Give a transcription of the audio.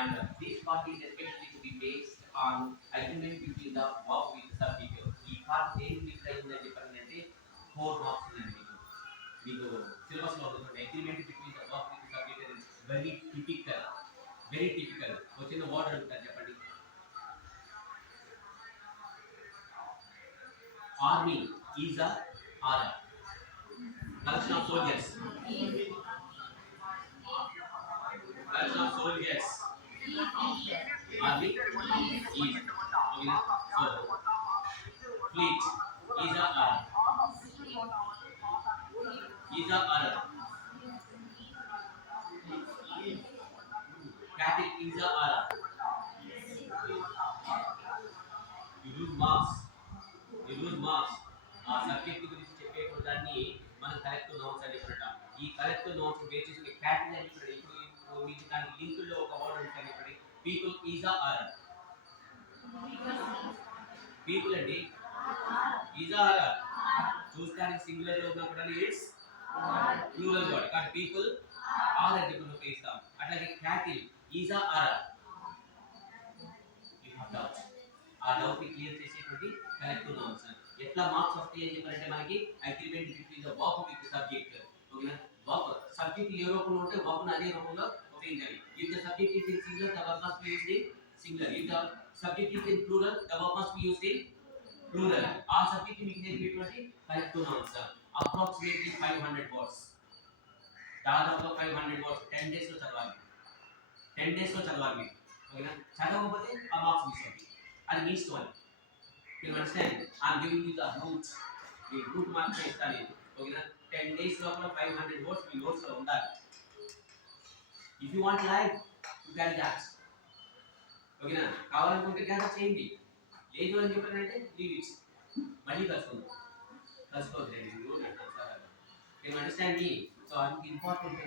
and this part is especially to be based on agreement between the verb with the subject. ఈ పార్ట్ దేని మీద అయిందని చెప్పానంటే 4 మార్క్స్ ఉందండి మీకు సిలబస్ లో ఉంటుంది agreement between the verb with subject very typical వచ్చిన వర్డ్ అడుగుతాను చెప్పండి. Army is a are collection of soldiers. Collection of soldiers. Army is. So fleet is a R. Is a R. Cattle is a R. You lose marks. You lose marks. ఆ సబ్జెక్ట్ గురించి చెప్పేప్పుడు దాన్ని మనం correct notes అని చెప్పడం. ఈ correct notes base చేసుకుని క్యాటిల్ అని చెప్పడం. ఇప్పుడు మీకు దాని లింకుల్లో ఒక వర్డ్ ఉంటుంది చెప్పండి. పీపుల్ ఈజ్ ఆ ఆర్. పీపుల్ అండి ఈజ్ ఆ ఆర్. చూస్తానికి సింగులర్ లో ఉన్నప్పుడు ఇట్స్ ప్లూరల్ వర్డ్. కానీ పీపుల్ ఆర్ అని చెప్పి ఉపయోగిస్తాం. అట్లాగే క్యాటిల్ ఈజ్ ఆ ఆర్. You have doubt. ఆ డౌట్ ని క్లియర్ చేసేటువంటి కరెక్ట్ నోట్స్. ఎట్లా మార్క్స్ వస్తాయి అని చెప్పారంటే మనకి agreement between the verb with subject. ఓకేనా? వర్బ్ సబ్జెక్ట్ ఏ రూపంలో ఉంటే వర్బ్ ని అదే రూపంలో ఉపయోగించాలి. If the subject is in singular the verb must be used in singular. If the subject is in plural the verb must be used in plural. ఆ subject మీకు నేర్పేటువంటి కరెక్ట్ నౌన్స్ అప్రాక్సిమేట్లీ 500 వర్డ్స్. దాదాపుగా 500 వర్డ్స్ 10 డేస్ లో చదవాలి. 10 డేస్ లో చదవాలి. ఓకేనా? చదవకపోతే ఆ మార్క్స్ మిస్ అవుతాయి. అది మీ ఇష్టం. You understand? I'm giving you the root. The root mark చేస్తాను. ఓకేనా? 10 days లోపల 500 words మీ నోట్స్ లో ఉండాలి. If you want live, you can that. ఓకేనా? కావాలనుకుంటే గ్యాదర్ చేయండి. లేదు అని చెప్పారంటే లీవ్ ఇట్. మళ్ళీ కలుసుకోవద్దు. You understand me? So I'm important to